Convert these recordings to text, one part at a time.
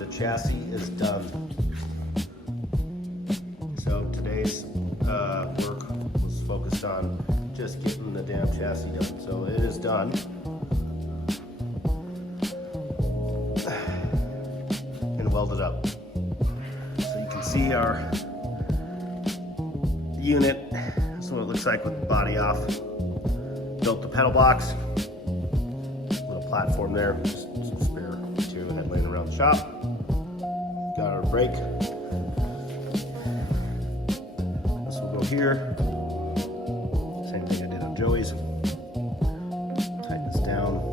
the chassis is done. So today's work was focused on just getting the damn chassis done. So it is done. And welded up. So you can see our unit. This is what it looks like with the body off. Built the pedal box. Little platform there. Just some spare material had laying around the shop. Got our brake. This will go here. Same thing I did on Joey's. Tighten this down.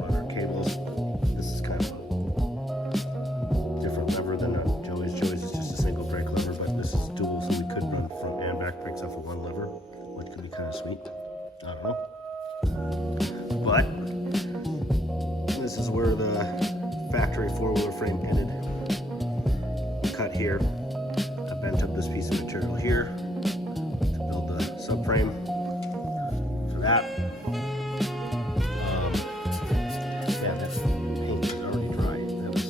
Run our cables. This is kind of a different lever than Joey's. Joey's is just a single brake lever, but this is dual, so we could run front and back brakes off of one lever, which could be kind of sweet. I don't know. But this is where the factory four-wheeler frame ended. Cut here. I bent up this piece of material here to build the subframe for that. Yeah, that paint is already dry. That was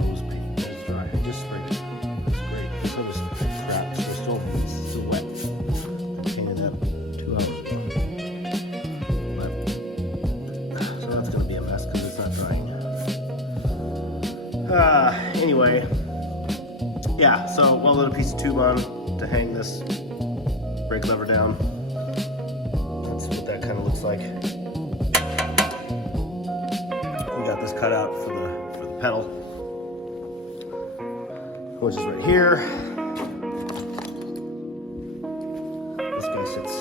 hose paint. That is dry. I just sprayed it. It's great. This one was crap. So it's still wet. I painted that 2 hours ago. But, so that's going to be a mess because it's not drying. Anyway, yeah, so welded a piece of tube on to hang this brake lever down. That's what that kind of looks like. We got this cut out for the pedal, which is right here. This guy sits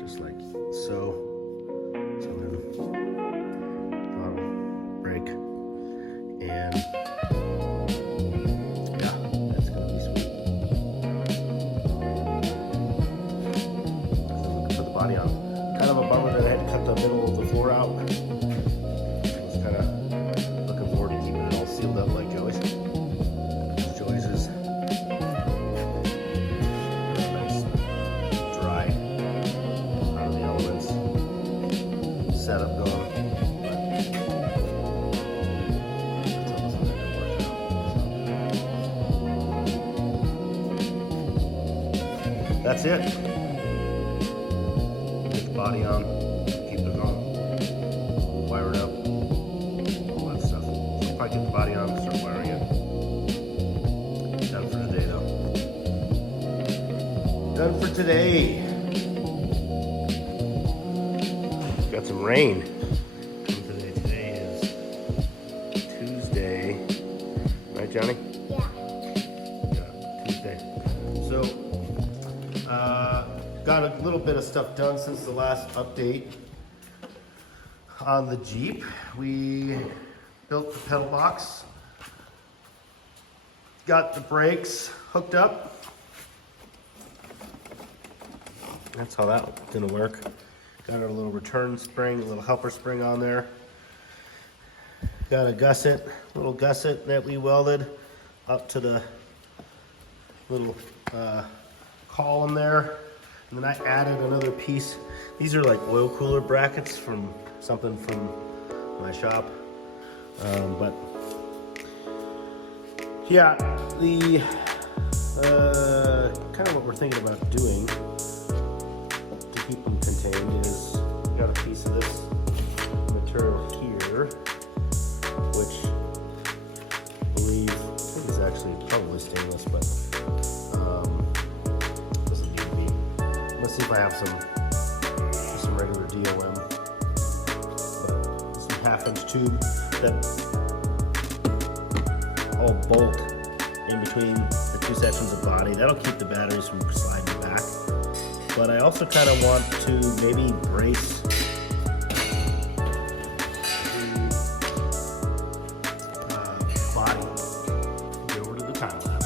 just like so. So then throttle, brake, and yeah, that's gonna be sweet. So I'm looking for the body on. Kind of a bummer that I had to cut the middle of the floor out. I was kind of looking forward to keeping it all sealed up like Joey's. Joey's is nice, dry, out of the elements, setup going. That's it. Get the body on, keep it on, wire it up, all that stuff. So probably get the body on, start wiring it. Done for today though. Done for today. Got some rain. Today is Tuesday. Right, Johnny? Got a little bit of stuff done since the last update on the Jeep. We built the pedal box, got the brakes hooked up. That's how that's gonna work. Got our little return spring, a little helper spring on there. Got a little gusset that we welded up to the little column there. And then I added another piece. These are like oil cooler brackets from something from my shop. But yeah, the kind of what we're thinking about doing to keep them contained is got a piece of this material here, which I believe is actually probably stainless, but let's see if I have some regular DOM, but some 1/2-inch tube that all bolt in between the two sections of body. That'll keep the batteries from sliding back. But I also kind of want to maybe brace the body. Get over to the time lapse.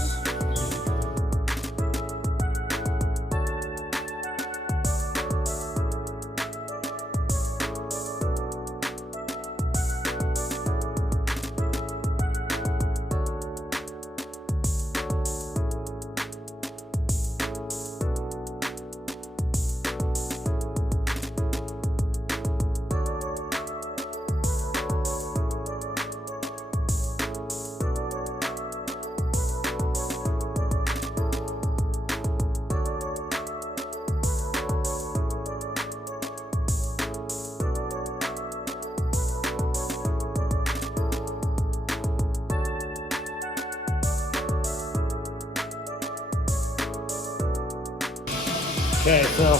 Okay, so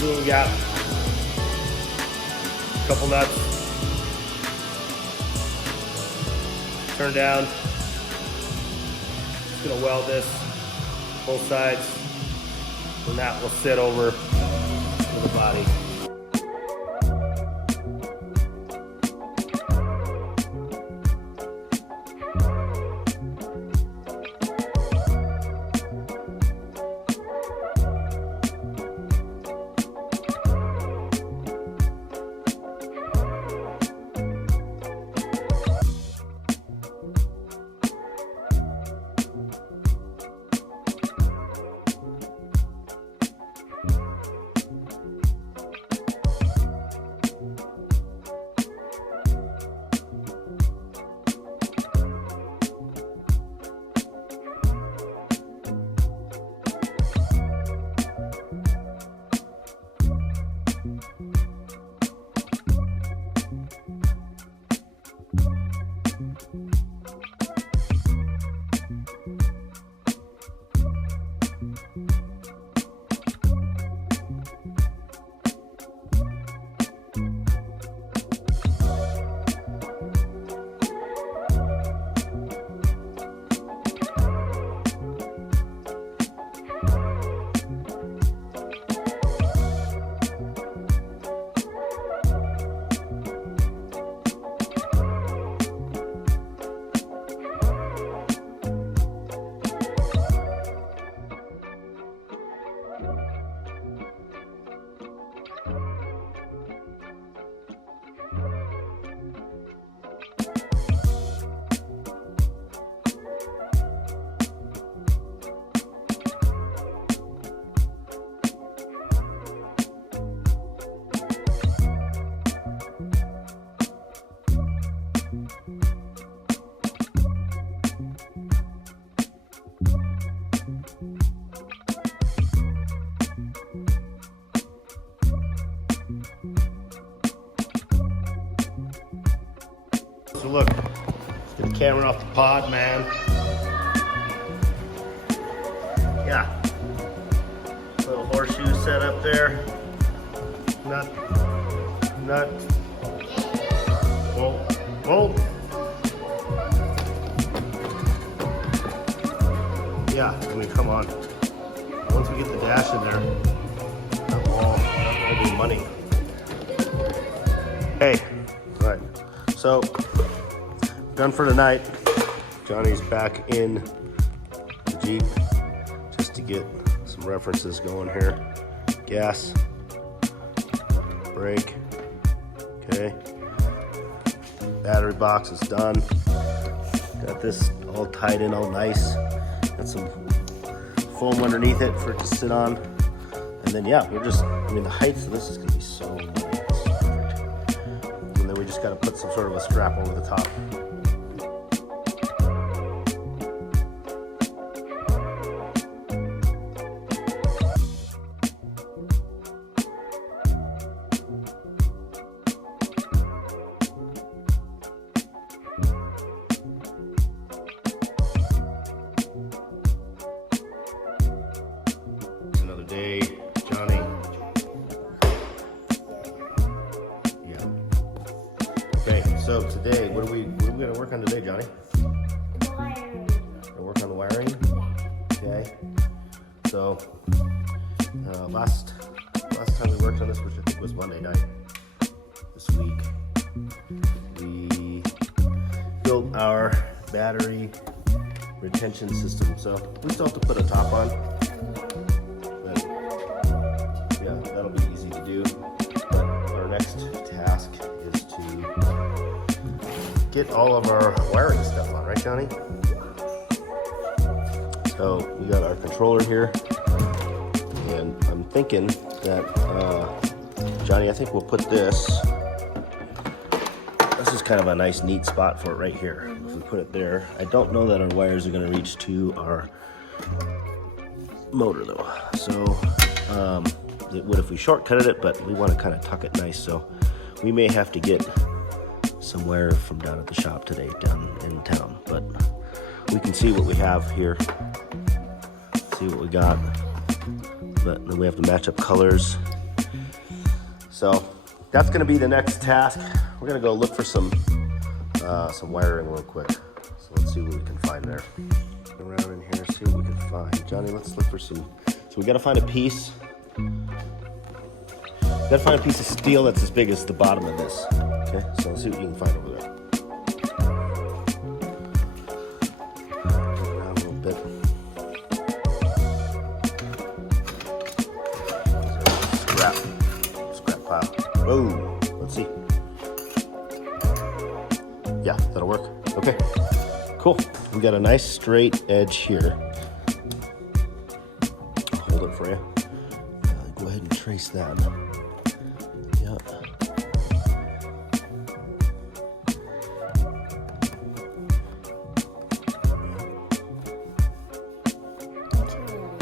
we got a couple nuts. Turn down. Just gonna weld this both sides, and that will sit over to the body. So look, let's get the camera off the pod, man. Yeah. Little horseshoe set up there. Nut. Bolt. Yeah, I mean, come on. Once we get the dash in there, that will be money. Hey, all right. So, done for tonight. Johnny's back in the Jeep just to get some references going here. Gas, brake, okay. Battery box is done. Got this all tied in all nice. Got some foam underneath it for it to sit on. And then yeah, the height of this is gonna be so nice. And then we just gotta put some sort of a strap over the top. Day, Johnny. Yeah. Okay, so today, what are we gonna work on today, Johnny? The wiring. Gonna work on the wiring? Okay. So last time we worked on this, which I think was Monday night this week, we built our battery retention system. So we still have to put a top on. That'll be easy to do, but our next task is to get all of our wiring stuff on, right, Johnny? So we got our controller here, and I'm thinking that, Johnny, I think we'll put this is kind of a nice neat spot for it right here. If we put it there, I don't know that our wires are going to reach to our motor though, so it would if we shortcutted it, but we want to kind of tuck it nice, so we may have to get some wire from down at the shop today down in town, but we can see what we have here, see what we got. but then we have to match up colors. So that's gonna be the next task. We're gonna go look for some wiring real quick. So let's see what we can find there. Go around in here, see what we can find. Johnny, let's look for some. So we gotta find a piece. Gotta find a piece of steel that's as big as the bottom of this. Okay, so let's see what you can find over there. Around a little bit. Scrap pile. Whoa, let's see. Yeah, that'll work. Okay, cool. We got a nice straight edge here. I'll hold it for you. Go ahead and trace that. Yep.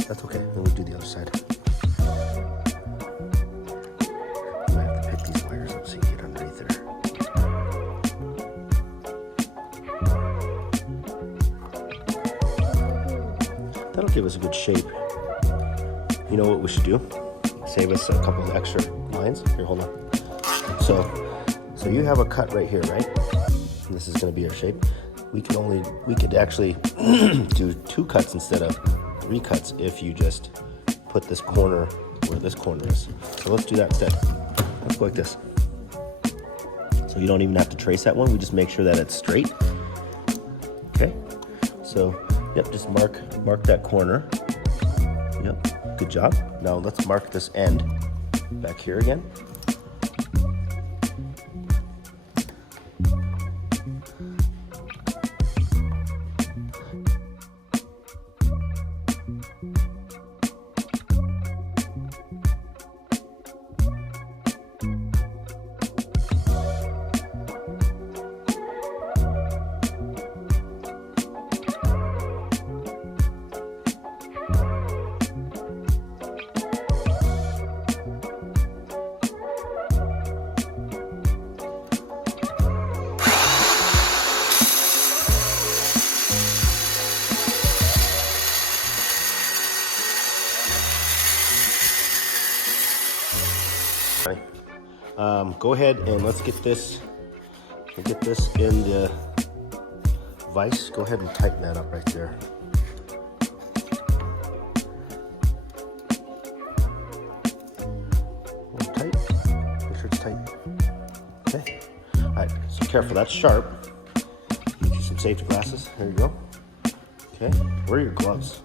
That's okay. Then we'll do the other side. I have to pick these wires up so you can get underneath there. That'll give us a good shape. You know what we should do? Save us a couple of extra lines. Here, hold on. So you have a cut right here, right? And this is going to be our shape. We could actually do 2 cuts instead of 3 cuts if you just put this corner where this corner is. So let's do that instead. Let's go like this. So you don't even have to trace that one. We just make sure that it's straight. Okay. So yep, just mark that corner. Yep, good job. Now let's mark this end back here again. Go ahead and let's get this in the vise. Go ahead and tighten that up right there. A little tight. Make sure it's tight. Okay. All right. So careful. That's sharp. Get you some safety glasses. There you go. Okay. Where are your gloves?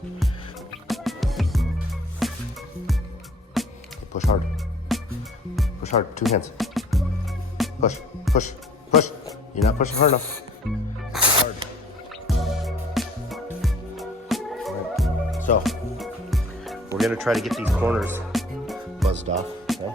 Okay, push hard. Push hard. 2 hands. Push, push, push. You're not pushing hard enough. Push hard. All right. So, we're gonna try to get these corners buzzed off. Okay?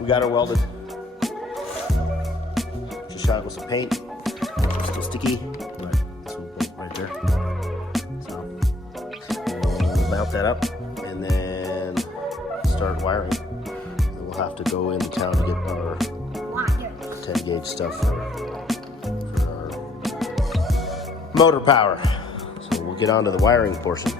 we got her welded. Just shot it with some paint. It's still sticky, but this will bolt right there. So we'll mount that up and then start wiring. And we'll have to go into town to get our 10 gauge stuff for our motor power. So we'll get on to the wiring portion.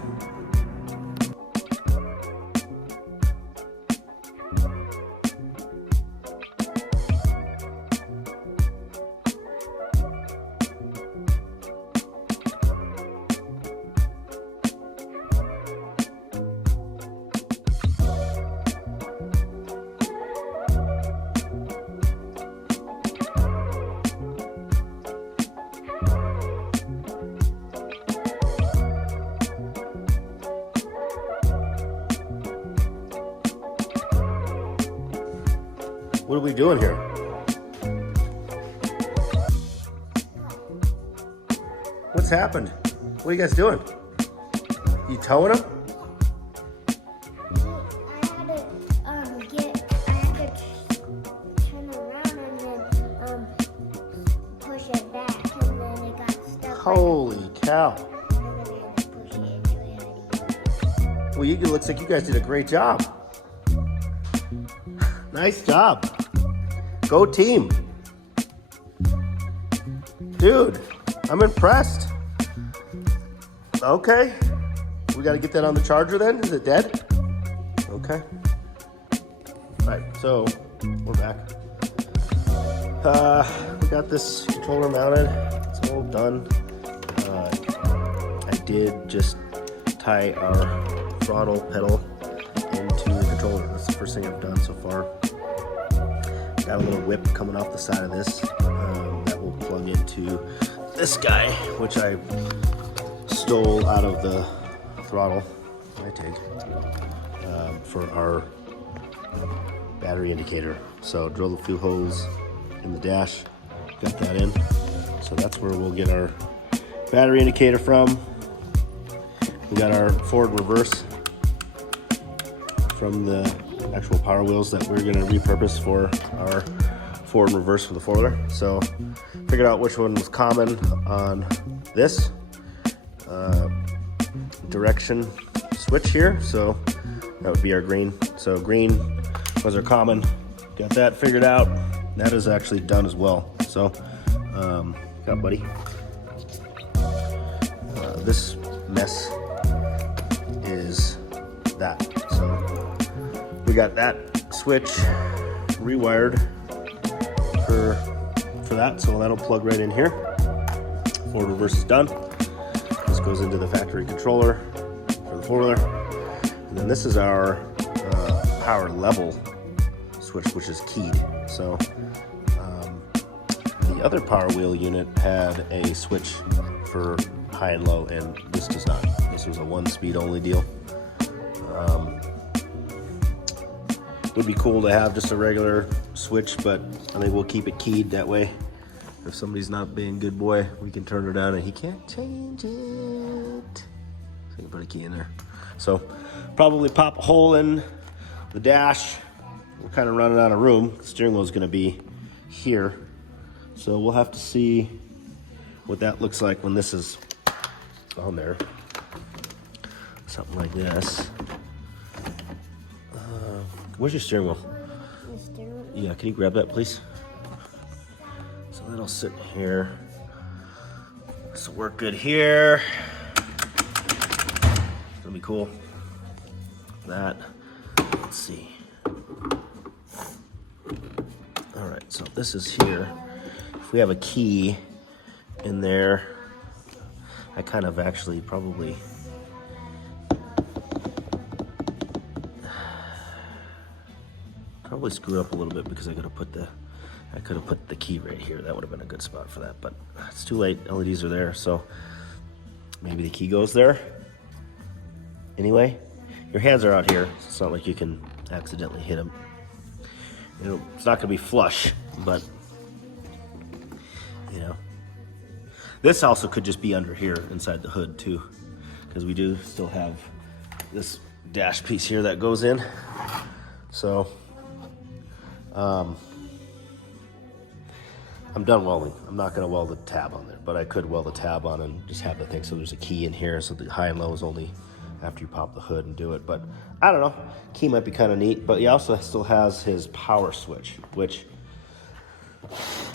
What are we doing here? What's happened? What are you guys doing? You towing them? I had to turn around and then push it back, and then it got stuck. Holy cow. And then I had to push it until it had to Well, it looks like you guys did a great job. Nice job. Go team. Dude, I'm impressed. Okay. We got to get that on the charger then? Is it dead? Okay. All right, so we're back. We got this controller mounted. It's all done. I did just tie our throttle pedal into the controller. That's the first thing I've done so far. Got a little whip coming off the side of this that will plug into this guy, which I stole out of the throttle I take for our battery indicator. So drill the few holes in the dash, got that in. So that's where we'll get our battery indicator from. We got our forward reverse from the actual power wheels that we're going to repurpose for our forward and reverse for the four-wheeler. So figured out which one was common on this direction switch here. So that would be our green. So green was our common. Got that figured out. That is actually done as well. So got buddy. This mess is that. So we got that switch rewired for that, so that'll plug right in here. Forward reverse is done. This goes into the factory controller for the four-wheeler, and then this is our power level switch, which is keyed. So the other power wheel unit had a switch for high and low, and this does not. This was a one-speed only deal. Would be cool to have just a regular switch, but I think we'll keep it keyed. That way, if somebody's not being a good boy, we can turn it down and he can't change it. So you can put a key in there. So probably pop a hole in the dash. We're kind of running out of room. The steering wheel is going to be here. So we'll have to see what that looks like when this is on there. Something like this. Where's your steering wheel? Yeah, can you grab that, please? So that'll sit here. This will work good here. It's gonna be cool. That. Let's see. All right, so this is here. If we have a key in there, I kind of actually probably screw up a little bit because I could have put the key right here. That would have been a good spot for that, but it's too late. LEDs are there, so maybe the key goes there. Anyway, your hands are out here, so it's not like you can accidentally hit them. You know, it's not gonna be flush, but you know. This also could just be under here inside the hood too, because we do still have this dash piece here that goes in. So I'm done welding. I'm not going to weld the tab on there, but I could weld the tab on and just have the thing. So there's a key in here, so the high and low is only after you pop the hood and do it. But I don't know. Key might be kind of neat, but he also still has his power switch, which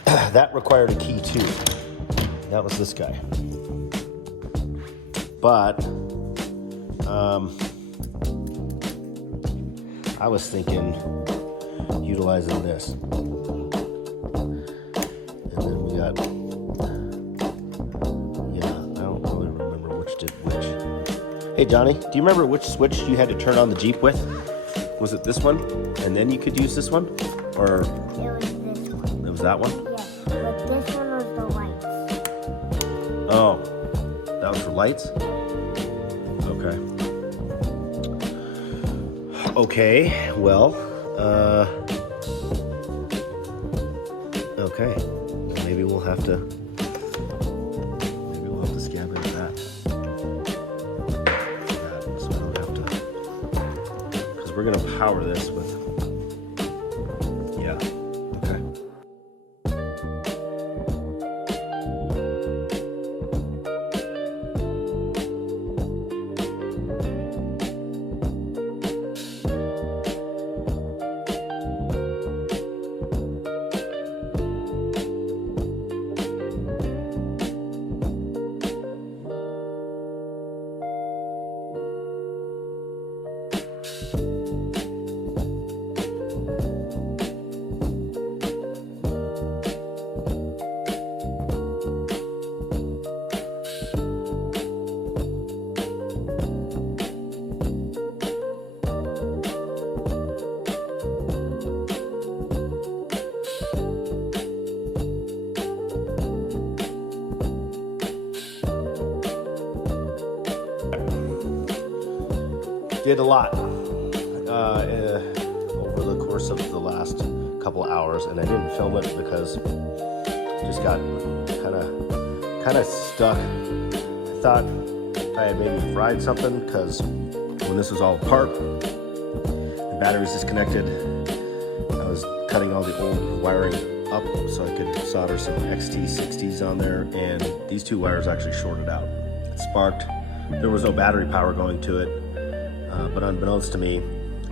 that required a key too. That was this guy. But I was thinking utilizing this. And then we got, yeah, I don't really remember which did which. Hey Johnny, do you remember which switch you had to turn on the Jeep with? Was it this one? And then you could use this one? Or? It was this one. It was that one? Yeah, but this one was the lights. Oh, that was for lights? Okay. Okay, well, okay. Maybe we'll have to scab into that. So I don't have to, because we're gonna power this with, yeah, okay. Did a lot over the course of the last couple of hours, and I didn't film it because I just got kind of stuck. I thought I had maybe fried something because when this was all apart, the battery was disconnected. I was cutting all the old wiring up so I could solder some XT60s on there, and these two wires actually shorted out. It sparked. There was no battery power going to it. But unbeknownst to me,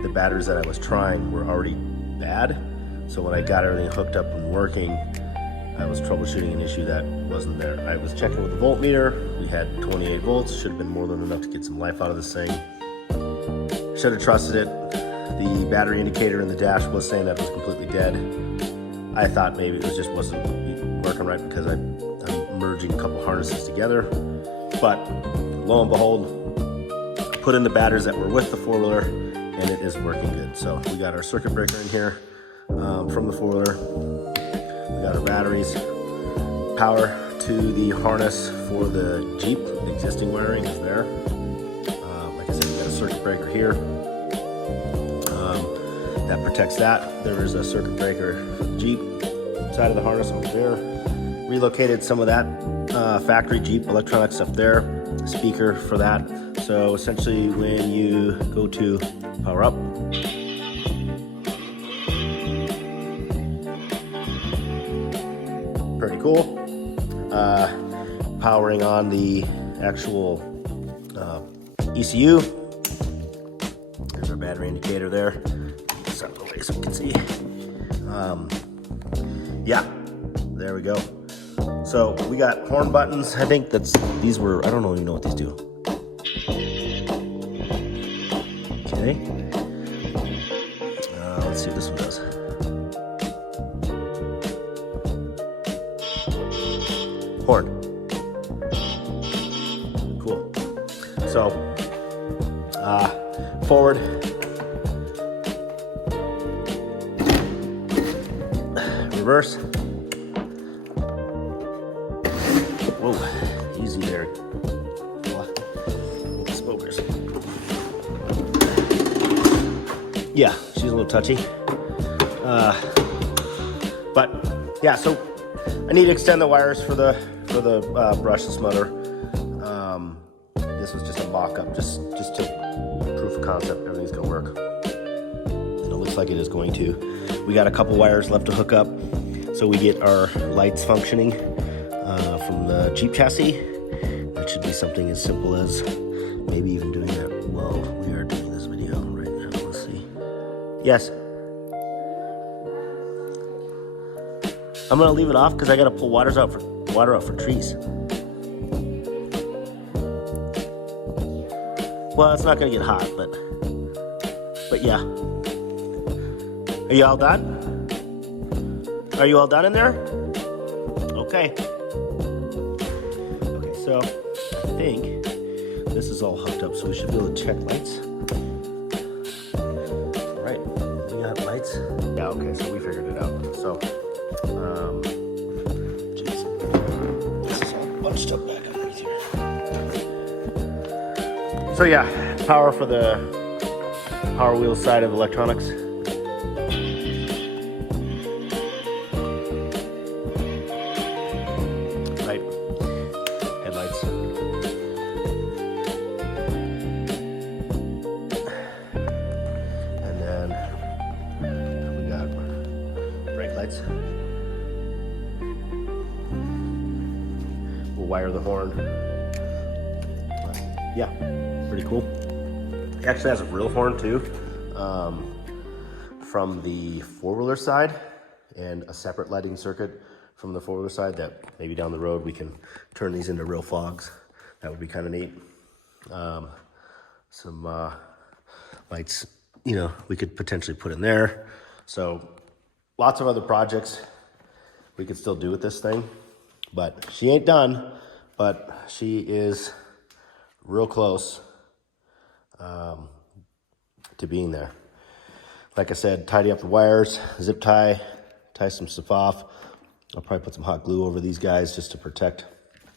the batteries that I was trying were already bad. So when I got everything hooked up and working, I was troubleshooting an issue that wasn't there. I was checking with the voltmeter. We had 28 volts. Should have been more than enough to get some life out of this thing. Should have trusted it. The battery indicator in the dash was saying that it was completely dead. I thought maybe it just wasn't working right because I'm merging a couple harnesses together. But lo and behold, put in the batteries that were with the four-wheeler, and it is working good. So we got our circuit breaker in here from the four-wheeler. We got our batteries, power to the harness for the Jeep. The existing wiring is there. Like I said, we got a circuit breaker here that protects that. There is a circuit breaker for the Jeep side of the harness over there. Relocated some of that factory Jeep electronics up there. Speaker for that. So essentially when you go to power up, pretty cool. Powering on the actual ECU. There's our battery indicator there. Set it away so we can see. Yeah, there we go. So we got horn buttons. I think these were, I don't even know what these do. Okay. Let's see what this one does. Horn. Cool. So, forward. Reverse. Whoa, easy there. Smokers. Yeah, she's a little touchy. But yeah, so I need to extend the wires for the brushless motor. This was just a mock-up, just to proof of concept. Everything's gonna work. And it looks like it is going to. We got a couple wires left to hook up so we get our lights functioning from the Jeep chassis. That should be something as simple as maybe even doing that while we are doing this video right now. Let's see. Yes. I'm gonna leave it off because I gotta pull water out for trees. Well, it's not gonna get hot, but yeah. Are you all done? Are you all done in there? Okay. Okay, so I think this is all hooked up, so we should be able to check lights. All right, we got lights. Yeah, okay, so we figured it out. So, geez, this is all bunched up back underneath here. So yeah, power for the power wheel side of electronics. Right, headlights. And then we got brake lights. We'll wire the horn. Yeah, pretty cool. It actually has a real horn too, from the four-wheeler side, and a separate lighting circuit from the four-wheeler side that maybe down the road we can turn these into real fogs. That would be kind of neat. Some lights, you know, we could potentially put in there. So lots of other projects we could still do with this thing, but she ain't done, but she is real close to being there. Like I said, tidy up the wires, zip tie some stuff off. I'll probably put some hot glue over these guys just to protect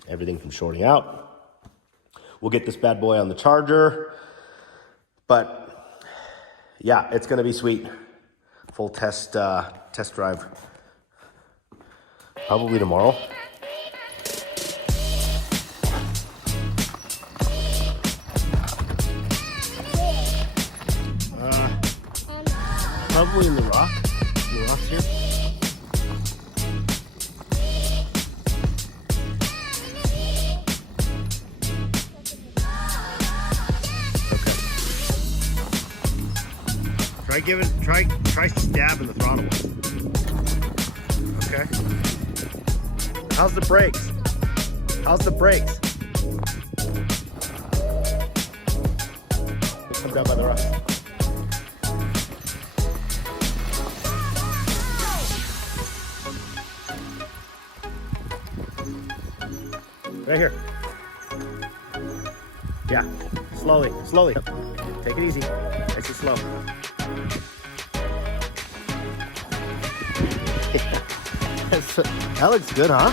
everything from shorting out. We'll get this bad boy on the charger, but yeah, it's gonna be sweet. Full test drive probably tomorrow. Probably in the rocks here. Okay. Try stabbing the throttle. Okay. How's the brakes? It comes out by the rocks. Right here. Yeah, slowly. Take it easy, nice and slow. That looks good, huh?